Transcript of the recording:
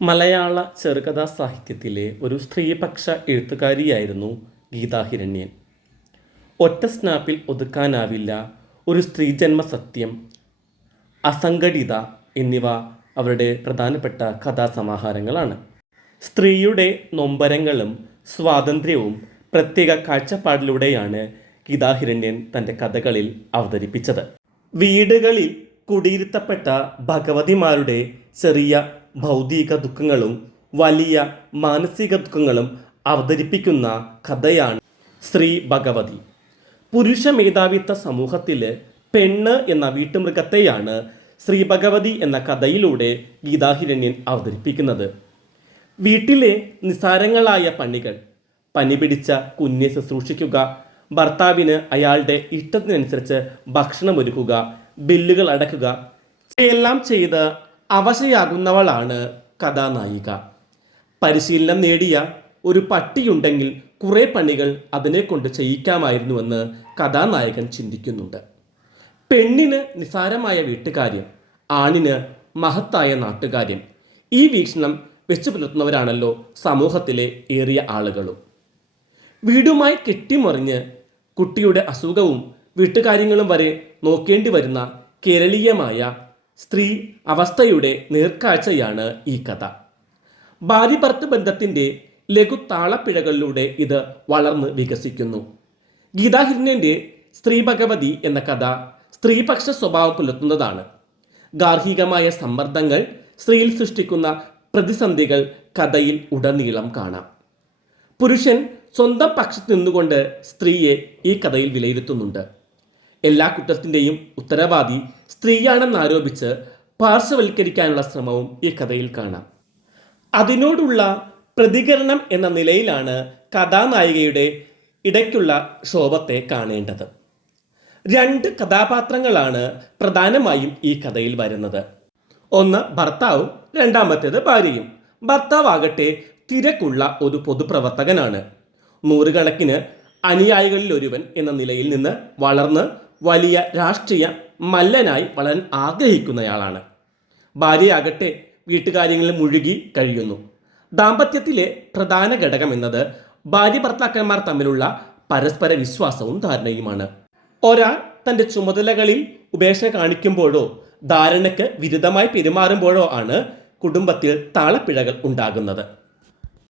മലയാള ചെറുകഥാ സാഹിത്യത്തിലെ ഒരു സ്ത്രീപക്ഷ എഴുത്തുകാരിയായിരുന്നു ഗീതാ ഹിരണ്യൻ. ഒറ്റ സ്നാപ്പിൽ ഒതുക്കാനാവില്ല ഒരു സ്ത്രീജന്മ സത്യം, അസംഘടിത എന്നിവ അവരുടെ പ്രധാനപ്പെട്ട കഥാസമാഹാരങ്ങളാണ്. സ്ത്രീയുടെ നൊമ്പരങ്ങളും സ്വാതന്ത്ര്യവും പ്രത്യേക കാഴ്ചപ്പാടിലൂടെയാണ് ഗീതാ ഹിരണ്യൻ തൻ്റെ കഥകളിൽ അവതരിപ്പിച്ചത്. വീടുകളിൽ കുടിയിരുത്തപ്പെട്ട ഭഗവതിമാരുടെ ചെറിയ ഭൗതിക ദുഃഖങ്ങളും വലിയ മാനസിക ദുഃഖങ്ങളും അവതരിപ്പിക്കുന്ന കഥയാണ് ശ്രീ ഭഗവതി. പുരുഷ മേധാവിത്വ സമൂഹത്തിൽ പെണ്ണ് എന്ന വീട്ടുമൃഗത്തെയാണ് ശ്രീ ഭഗവതി എന്ന കഥയിലൂടെ ഗീതാ ഹിരണ്യൻ അവതരിപ്പിക്കുന്നത്. വീട്ടിലെ നിസ്സാരങ്ങളായ പണികൾ, പനി പിടിച്ച കുഞ്ഞെ ശുശ്രൂഷിക്കുക, ഭർത്താവിന് അയാളുടെ ഇഷ്ടത്തിനനുസരിച്ച് ഭക്ഷണമൊരുക്കുക, ബില്ലുകൾ അടക്കുക, എല്ലാം ചെയ്ത് അവശയാകുന്നവളാണ് കഥാനായിക. പരിശീലനം നേടിയ ഒരു പട്ടിയുണ്ടെങ്കിൽ കുറേ പണികൾ അതിനെ കൊണ്ട് ചെയ്യിക്കാമായിരുന്നുവെന്ന് കഥാനായകൻ ചിന്തിക്കുന്നുണ്ട്. പെണ്ണിന് നിസാരമായ വീട്ടുകാര്യം, ആണിന് മഹത്തായ നാട്ടുകാര്യം. ഈ വീക്ഷണം വെച്ചു പുലർത്തുന്നവരാണല്ലോ സമൂഹത്തിലെ ഏറിയ ആളുകളും. വീടുമായി കെട്ടിമറിഞ്ഞ് കുട്ടിയുടെ അസുഖവും വീട്ടുകാര്യങ്ങളും വരെ നോക്കേണ്ടി വരുന്ന കേരളീയമായ സ്ത്രീ അവസ്ഥയുടെ നേർക്കാഴ്ചയാണ് ഈ കഥ. ഭാര്യ ഭർത്തൃ ബന്ധത്തിൻ്റെ ലഘു താളപ്പിഴകളിലൂടെ ഇത് വളർന്ന് വികസിക്കുന്നു. ഗീതാ ഹിരണ്യൻ്റെ സ്ത്രീ ഭഗവതി എന്ന കഥ സ്ത്രീപക്ഷ സ്വഭാവം പുലർത്തുന്നതാണ്. ഗാർഹികമായ സമ്മർദ്ദങ്ങൾ സ്ത്രീയിൽ സൃഷ്ടിക്കുന്ന പ്രതിസന്ധികൾ കഥയിൽ ഉടനീളം കാണാം. പുരുഷൻ സ്വന്തം പക്ഷത്ത് നിന്നുകൊണ്ട് സ്ത്രീയെ ഈ കഥയിൽ വിലയിരുത്തുന്നുണ്ട്. എല്ലാ കുറ്റത്തിൻ്റെയും ഉത്തരവാദി സ്ത്രീയാണെന്നാരോപിച്ച് പാർശ്വവൽക്കരിക്കാനുള്ള ശ്രമവും ഈ കഥയിൽ കാണാം. അതിനോടുള്ള പ്രതികരണം എന്ന നിലയിലാണ് കഥാനായികയുടെ ഇടയ്ക്കുള്ള ക്ഷോഭത്തെ കാണേണ്ടത്. രണ്ട് കഥാപാത്രങ്ങളാണ് പ്രധാനമായും ഈ കഥയിൽ വരുന്നത്. ഒന്ന് ഭർത്താവും രണ്ടാമത്തേത് ഭാര്യയും. ഭർത്താവാകട്ടെ തിരക്കുള്ള ഒരു പൊതുപ്രവർത്തകനാണ്. നൂറുകണക്കിന് അനുയായികളിൽ ഒരുവൻ എന്ന നിലയിൽ നിന്ന് വളർന്ന് വലിയ രാഷ്ട്രീയ മല്ലനായി വളരാൻ ആഗ്രഹിക്കുന്നയാളാണ്. ഭാര്യയാകട്ടെ വീട്ടുകാര്യങ്ങളിൽ മുഴുകി കഴിയുന്നു. ദാമ്പത്യത്തിലെ പ്രധാന ഘടകം എന്നത് ഭാര്യ ഭർത്താക്കന്മാർ തമ്മിലുള്ള പരസ്പര വിശ്വാസവും ധാരണയുമാണ്. ഒരാൾ തൻ്റെ ചുമതലകളിൽ ഉപേക്ഷ കാണിക്കുമ്പോഴോ ധാരണയ്ക്ക് വിരുദ്ധമായി പെരുമാറുമ്പോഴോ ആണ് കുടുംബത്തിൽ താളപ്പിഴകൾ ഉണ്ടാകുന്നത്.